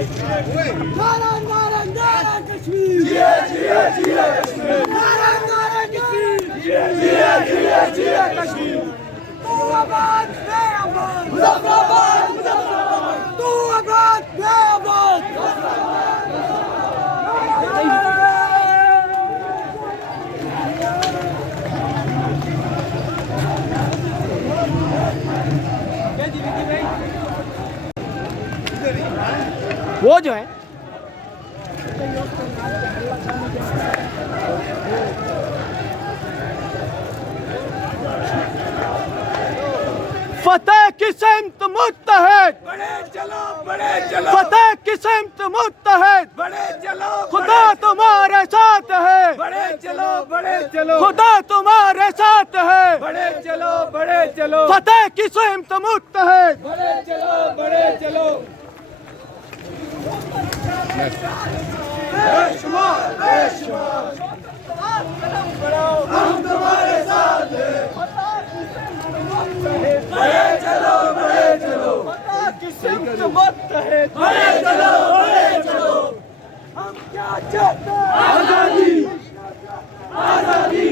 नारा नारा नारा कश्मीर जिया जिया जिया कश्मीर नारा नारा कश्मीर जिया जिया जिया जिया कश्मीर तू आबाद मैं आबाद मुजफ्फराबाद मुजफ्फराबाद तू आबाद मैं आबाद वो जो है फतेह की सिमत मुत्तहिद बड़े चलो बड़े चलो फतेह की सिमत मुत्तहिद बड़े चलो खुदा तुम्हारे साथ है बड़े चलो बड़े चलो खुदा तुम्हारे साथ है बड़े चलो फतेह की सिमत मुत्तहिद बड़े चलो बेशुमार बेशुमार हम तुम्हारे साथ हैं बड़े चलो सिमत मुत्तहिद बड़े चलो हम क्या चाहते हैं आजादी आजादी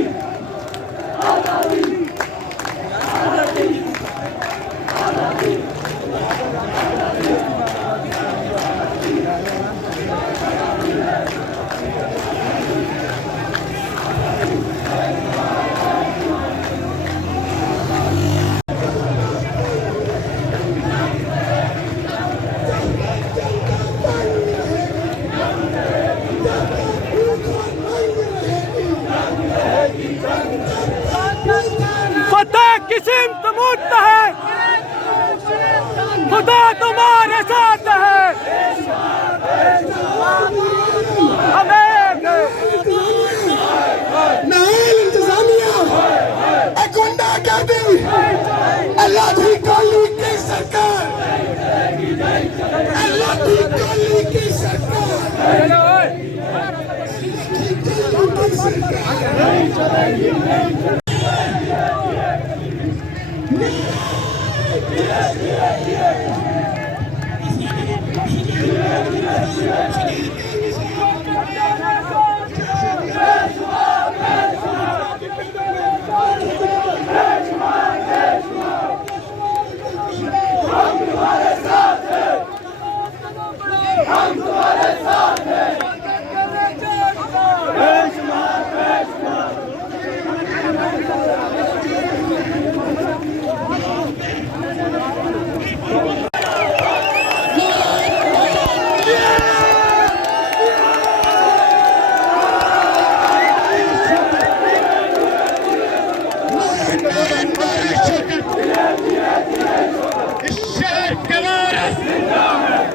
फतेह की सिमत मुत्तहिद खुदा तुम्हारे साथ है नाइल इंतजामिया गुंडागर्दी लाठी गोली की सरकार लाठी गोली की सरकार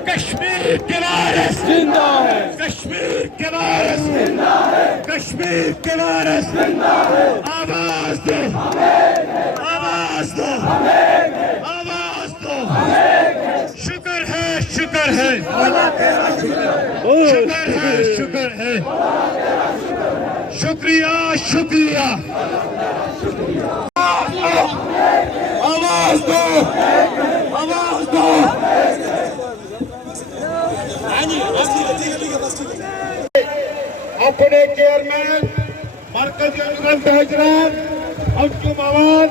कश्मीर के वारिस जिंदा है कश्मीर के वारिस जिंदा है कश्मीर के वारिस जिंदा है आवाज दो आवाज दो आवाज दो शुक्र है शुक्र है शुक्र है शुक्रिया शुक्रिया आवाज दो आवाज दो अपने चेयरमैन मरकजी अजमत हजरात अंजुम आवाज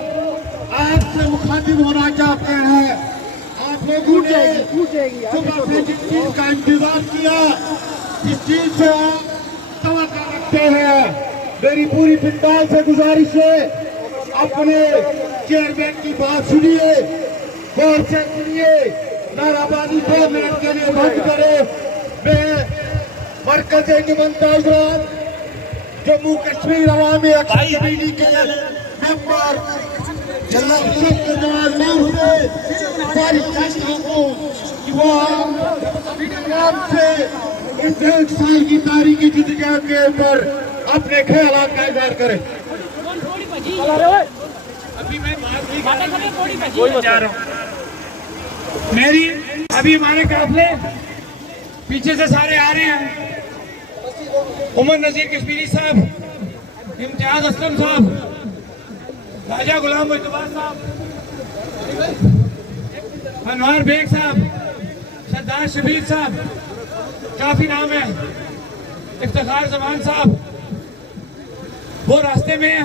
आपसे मुखातिब होना चाहते हैं। आप लोगों ने सुबह से जिस चीज का इंतजार किया जिस चीज से आप तवक्को रखते हैं मेरी पूरी पिंडाल से गुजारिश है अपने चेयरमैन की बात सुनिए गौर से सुनिए नाराबाजी 2 मिनट के लिए बंद करे। मैं मरकज़े के मंताजरात जम्मू कश्मीर अवामी अकादमी के मेंबर जनाब शब्द नवाज से गुजारिश करता हूँ कि वो से इस 1 साल की तारीखी जिंदगी के ऊपर अपने ख्यालात का इजहार करें। अभी मैं बात जा रहा हूँ मेरी अभी हमारे काफले पीछे से सारे आ रहे हैं। उमर नजीर कश्मीरी साहब, इम्तियाज असलम साहब, राजा गुलाम मुस्तफा साहब, अनवार बेग साहब, सरदार शबीर साहब, काफी नाम है, इफ्तिखार जमान साहब वो रास्ते में है।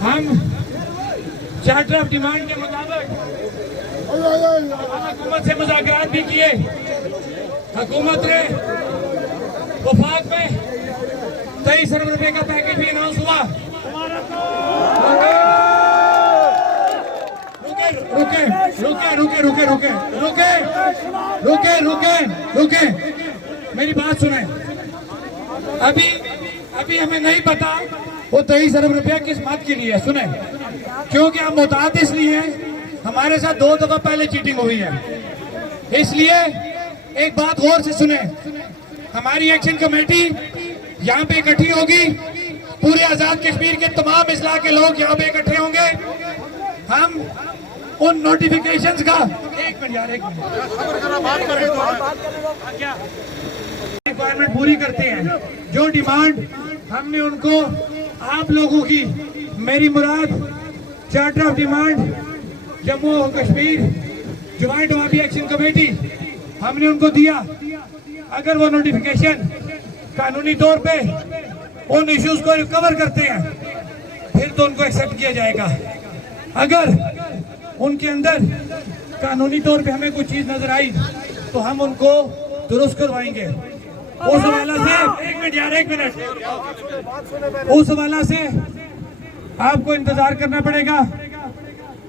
हम चार्टर ऑफ डिमांड के मुताबिक हुकूमत से मुज़ाकरात भी किए। हुकूमत ने वफाक में 23 अरब रुपए का पैकेज भी अनाउंस हुआ। रुके रुके रुके रुके रुके रुके रुके रुके रुके मेरी बात सुने। अभी हमें नहीं पता वो 23 अरब रुपया किस बात के लिए है। सुने, क्योंकि हम मुताद इसलिए हैं, हमारे साथ 2 दफा पहले चीटिंग हुई है। इसलिए एक बात गौर से सुने, हमारी एक्शन कमेटी यहाँ पे इकट्ठी होगी, पूरे आजाद कश्मीर के तमाम इस्लाह के लोग यहाँ पे इकट्ठे होंगे। हम उन नोटिफिकेशंस का एक मिनट रिक्वायरमेंट पूरी करते हैं। जो डिमांड हमने उनको आप लोगों की, मेरी मुराद चार्टर ऑफ डिमांड जम्मू और कश्मीर ज्वाइंट अवामी एक्शन कमेटी, हमने उनको दिया। अगर वो नोटिफिकेशन कानूनी तौर पे उन इश्यूज को रिकवर करते हैं फिर तो उनको एक्सेप्ट किया जाएगा। अगर उनके अंदर कानूनी तौर पे हमें कुछ चीज नजर आई तो हम उनको दुरुस्त करवाएंगे। उस हवाला से एक मिनट उस हवाला से आपको इंतजार करना पड़ेगा।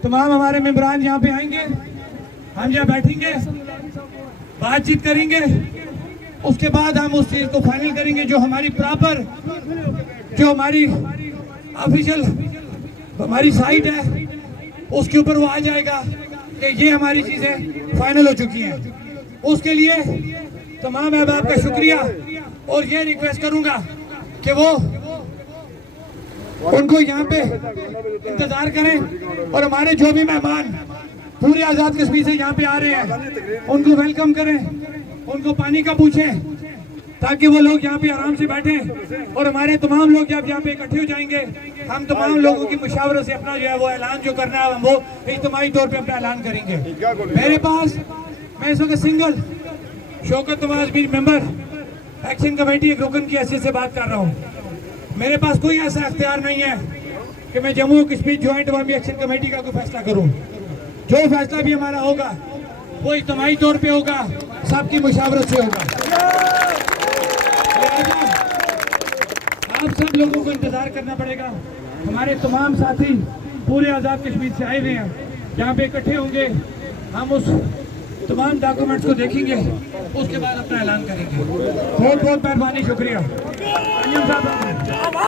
तमाम हमारे मेंबरान यहाँ पे आएंगे, हम यहाँ बैठेंगे, बातचीत करेंगे, उसके बाद हम उस चीज को फाइनल करेंगे। जो हमारी प्रॉपर, जो हमारी ऑफिशियल हमारी साइट है उसके ऊपर वो आ जाएगा कि ये हमारी चीजें फाइनल हो चुकी हैं। उसके लिए तमाम अहबाब का शुक्रिया और ये रिक्वेस्ट करूंगा कि वो उनको यहाँ पे इंतजार करें और हमारे जो भी मेहमान पूरे आजाद कश्मीर से यहाँ पे आ रहे हैं उनको वेलकम करें, उनको पानी का पूछें ताकि वो लोग यहाँ पे आराम से बैठें। और हमारे तमाम लोग जब यहाँ पे इकट्ठे हो जाएंगे हम तमाम लोगों की मुशावरत से अपना जो है वो ऐलान जो करना है हम वो इज्तिमाई तौर पे अपना ऐलान करेंगे। मेरे पास मैं इस वक्त सिंगल शौकत नवाज भी मेंबर एक्शन कमेटी एक रुकन की हैसियत से बात कर रहा हूँ। मेरे पास कोई ऐसा अख्तियार नहीं है कि मैं जम्मू कश्मीर ज्वाइंट अवामी एक्शन कमेटी का कोई फैसला करूँ। जो फैसला भी हमारा होगा वो इज्तिमाई तौर पे होगा, सबकी मुशावरत से होगा। आप सब लोगों को इंतजार करना पड़ेगा। हमारे तमाम साथी पूरे आजाद कश्मीर से आए हुए हैं, यहाँ पे इकट्ठे होंगे, हम उस तमाम डॉक्यूमेंट्स को देखेंगे, उसके बाद अपना ऐलान करेंगे। बहुत बहुत मेहरबानी, शुक्रिया।